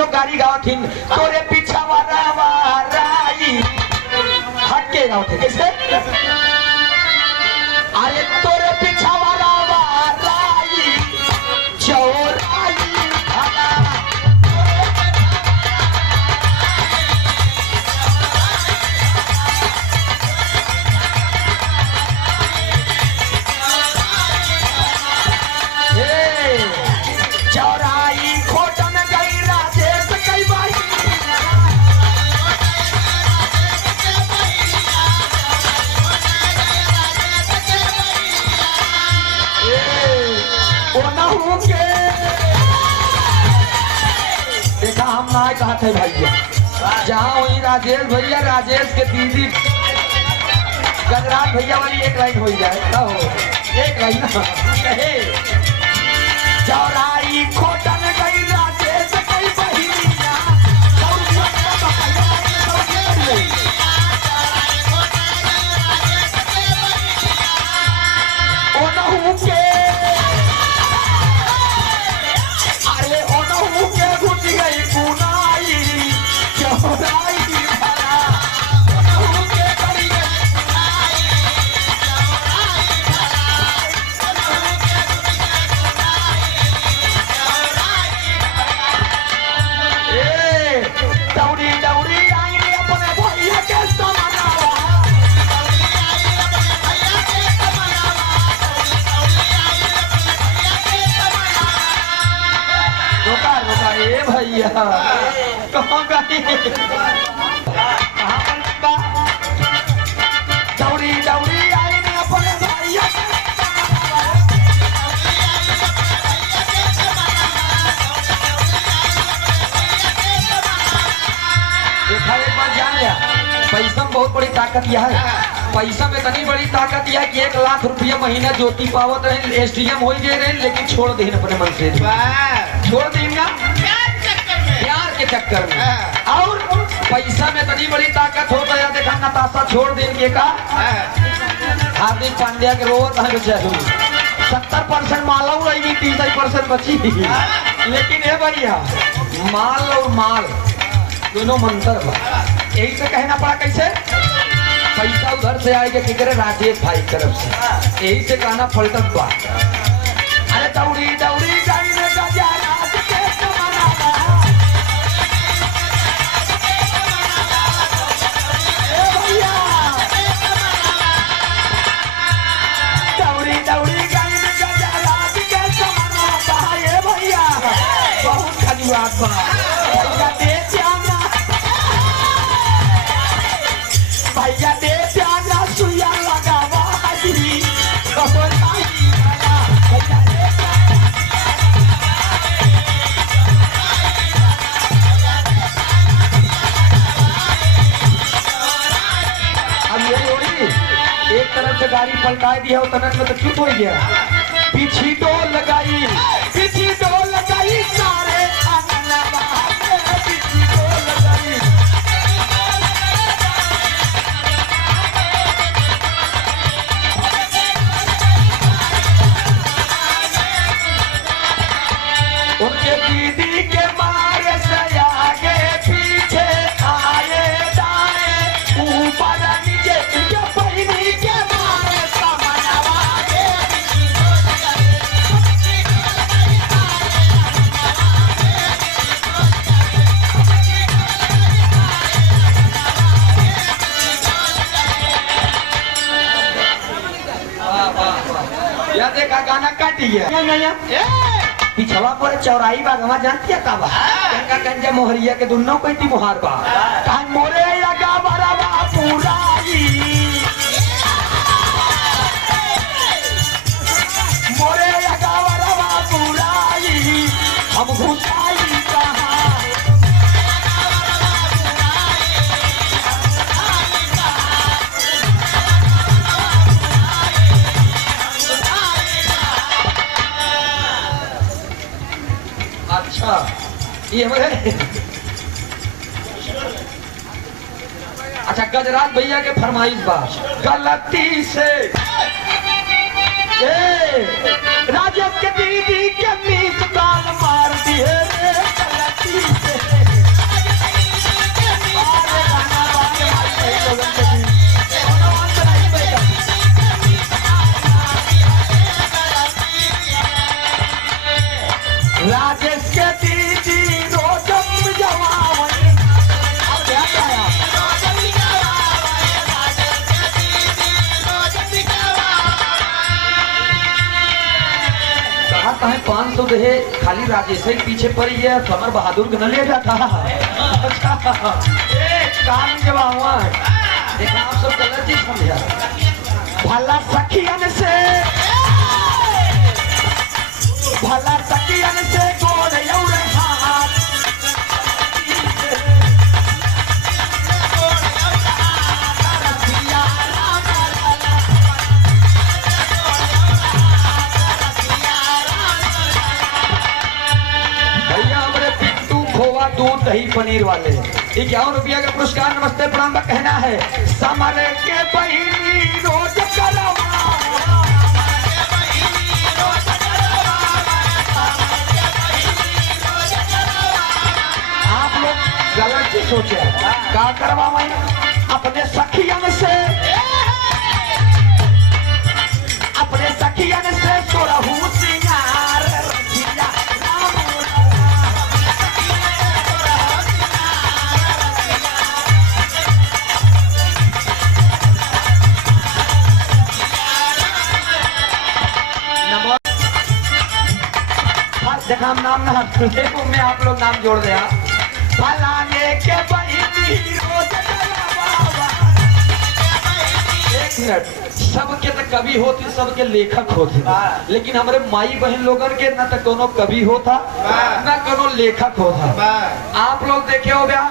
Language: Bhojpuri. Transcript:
लोग गाड़ी गावथिन तोरे पीछा वाराई हट के गावथे कैसे अरे तोरे पीछा वाराई चौराई चौराई खोटन गई राजेश कई बाई के देखा हम ना कहा थे भैया जहाँ वही राजेश भैया राजेश के दीदी गजराज भैया वाली एक लाइन हो जाए हो एक लाइन कहे चौराई खोटन गई राजेश कई बहिनिया ओनहु के अरे ओनहु के घुट गई पुनाई चौराई भरा ओनहु के करी गई पुनाई चौराई भरा दौड़ी दौड़ी आई अपने भैया के समानावा रोका रोका ए भैया कहाँ गए कहाँ बा दौड़ी दौड़ी आई अपने भैया के पैसा में बहुत बड़ी ताकत यह है पैसा में इतनी बड़ी ताकत यह कि 1 लाख रुपया महीना ज्योति पावत रहे एसडीएम हो गए रहे लेकिन छोड़ दे अपने मन से छोड़ देना प्यार के चक्कर में और पैसा में इतनी बड़ी ताकत होता है देखा नताशा छोड़ देंगे का हार्दिक पांड्या के रोज है 70% माला रहेगी 30% बची लेकिन है भैया माल और माल दोनों मंत्र यही से कहना पड़ा कैसे पैसा उधर से आएगा कि करे राजेश भाई तरफ से यही से कहना फलटक बा अरे दौड़ी दौड़ी गाड़ी में गजा राज के समानावा ए भैया दौड़ी दौड़ी गाड़ी में गजा राज के समानावा ए भैया बहुत खजुआत बा भैया दे प्यारा सुइया लगावा हाजी कहोलाई भला भैया दे अब ये लोड़ी एक तरफ से गाड़ी पलटा दिया उस तरफ में तो चुप हो गया पीछी डोल लगाई सारे अंगनवा पीछी डोल लगाई उनके दीदी के मारे से आगे पीछे आए दाएं ऊपर नीचे उनके बहिनी के मारे समानावा या देखा गाना काट गया पिछवा पर चौराई बागवा जानती है का बा का कंजा मोहरिया के दोनों कोई मोहार बा कान मोरे लगा बराबा पुराई मोरे लगा बराबा पुराई हम घुसाई कहां अच्छा ये हमारे अच्छा गजराज भैया के फरमाइश बा गलती से राजेश के दीदी के मीत गाल मार दिए गलती से सुध है खाली राजेश ही पीछे पड़ी है, समर बहादुर को न ले जाता। अच्छा काम जवाब हुआ है, देखा आप सब गलत चीज समझा। भला सखियन से गोड़ और हाथ, दूध दही पनीर वाले 51 रुपया का पुरस्कार। नमस्ते प्रणाम का कहना है, समर के बहिनी रोज आप लोग गलत चीज सोचे, का करवा अपने सखियन से सोरहू सिंगार रखिया। देखा हम नाम ना देखो मैं आप लोग नाम जोड़ दिया। फलाने के बहिनी रोज एक मिनट, सबके तो कवि होती, सबके लेखक होते, लेकिन हमारे माई बहन लोगन के न तो कोनो कवि होता न कोनो लेखक होता। आप लोग देखे हो गया